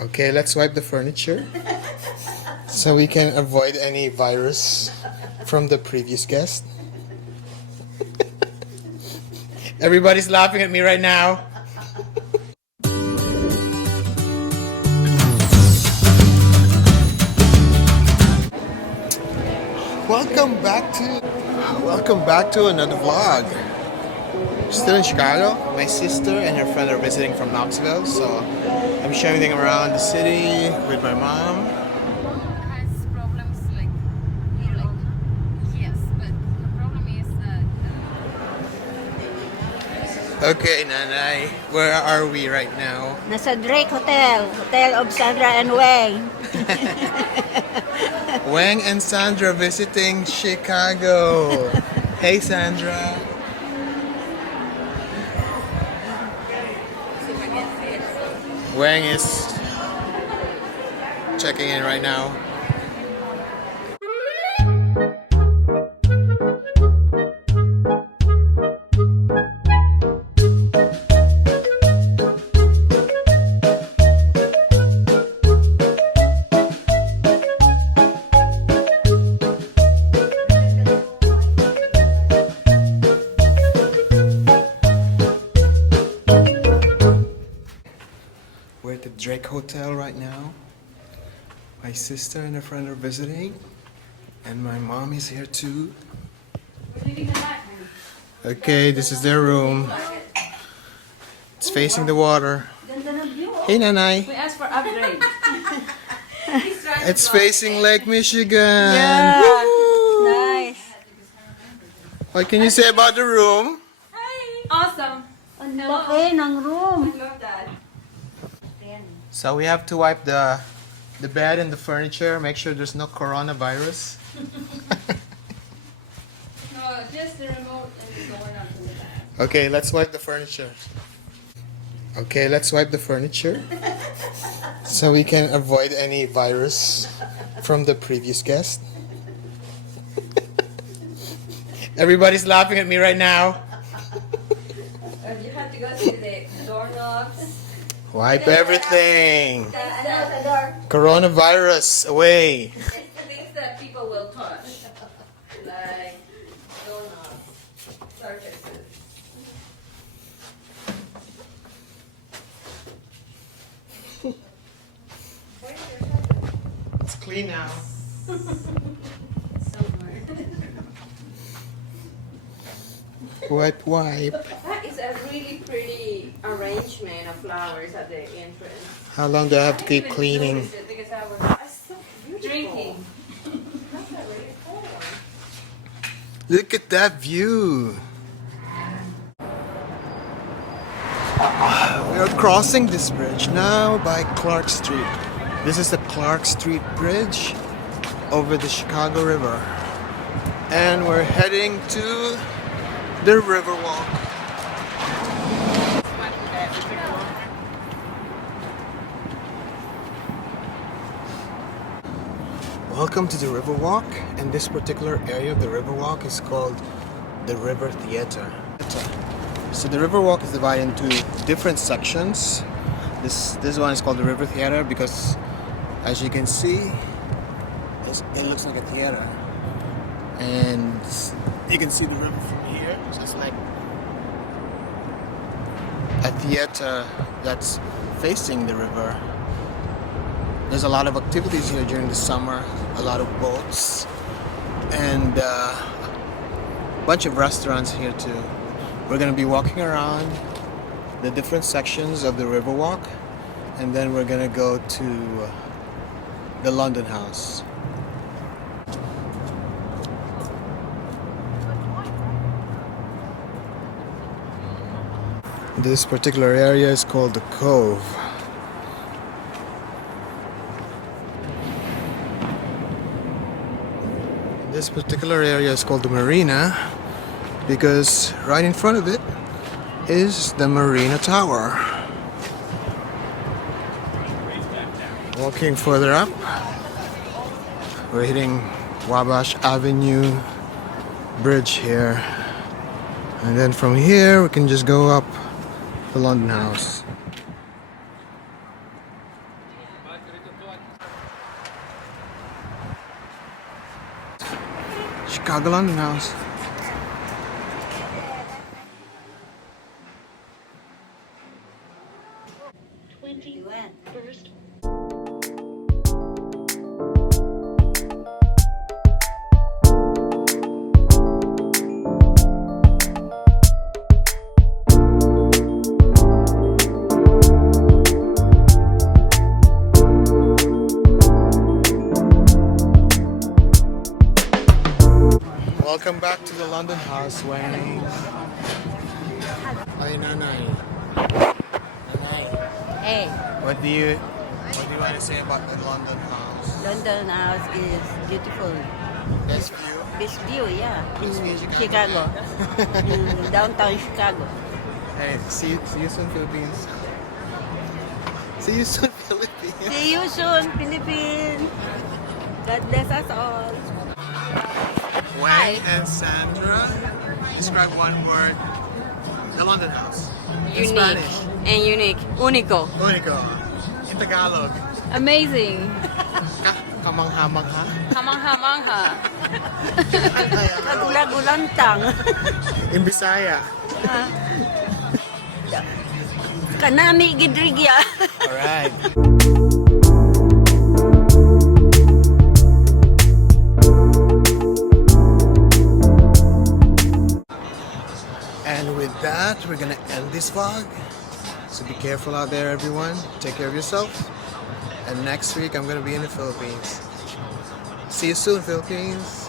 Okay, let's wipe the furniture so we can avoid any virus from the previous guest. Everybody's laughing at me right now. Welcome back to another vlog. Still in Chicago. My sister and her friend are visiting from Knoxville, so I'm showing them around the city with my mom. Has problems like yes, but the problem is Okay, Nanay, where are we right now? Nasa Drake Hotel, Hotel of Sandra and Wang. Wang and Sandra visiting Chicago. Hey, Sandra. Wang is checking in right now. We're at the Drake Hotel right now. My sister and her friend are visiting, and my mom is here too. Okay, this is their room. It's facing the water. Hey, Nanay. we asked for upgrade. It's facing Lake Michigan. Yeah. Woohoo! Nice. What can you say about the room? Awesome. Okay, ng room. Love that. So we have to wipe the bed and the furniture, make sure there's no coronavirus. No, just the remote and the door not to the back. Okay, let's wipe the furniture. Okay, let's wipe the furniture so we can avoid any virus from the previous guest. Everybody's laughing at me right now. You have to go to the doorknobs. Wipe everything. Coronavirus away. It's the things that people will touch, like doorknobs, surfaces. It's clean now. Wipe, wipe. That is a really pretty arrangement of flowers at the entrance. How long do I have to keep cleaning? Because I was drinking. That's a really cool one. Look at that view. We are crossing this bridge now by Clark Street. This is the Clark Street Bridge over the Chicago River. And we're heading to the Riverwalk. Welcome to the Riverwalk, and this particular area of the Riverwalk is called the River Theater. So the Riverwalk is divided into different sections. This one is called the River Theater because, as you can see, it looks like a theater, and you can see the river from here. So it's like a theater that's facing the river. There's a lot of activities here during the summer, a lot of boats, and a bunch of restaurants here too. We're going to be walking around the different sections of the Riverwalk, and then we're going to go to the London House. This particular area is called the Cove. This particular area is called the Marina because right in front of it is the Marina Tower. Walking further up, we're hitting Wabash Avenue Bridge here. And then from here we can just go up the London House. Chicago London House. Welcome back to the London House, Wang. Hi, Nanay. Nanay. Hey, What do you want to say about the London House? London House is beautiful. Best view. Best view, yeah, in See you, Chicago, in downtown Chicago. Hey, see you soon, Philippines. See you soon, Philippines. See you soon, Philippines. God bless us all. Wang and Sandra, describe one word. The London House. In Unique Spanish. and unique. Único. Único. In Tagalog. Amazing. Kamangha-mangha. Kamangha-mangha. Kagulagulantang. In Bisaya. Kanami gidrigya. Alright. And with that, we're gonna end this vlog. So be careful out there, everyone. Take care of yourself. And next week, I'm gonna be in the Philippines. See you soon, Philippines.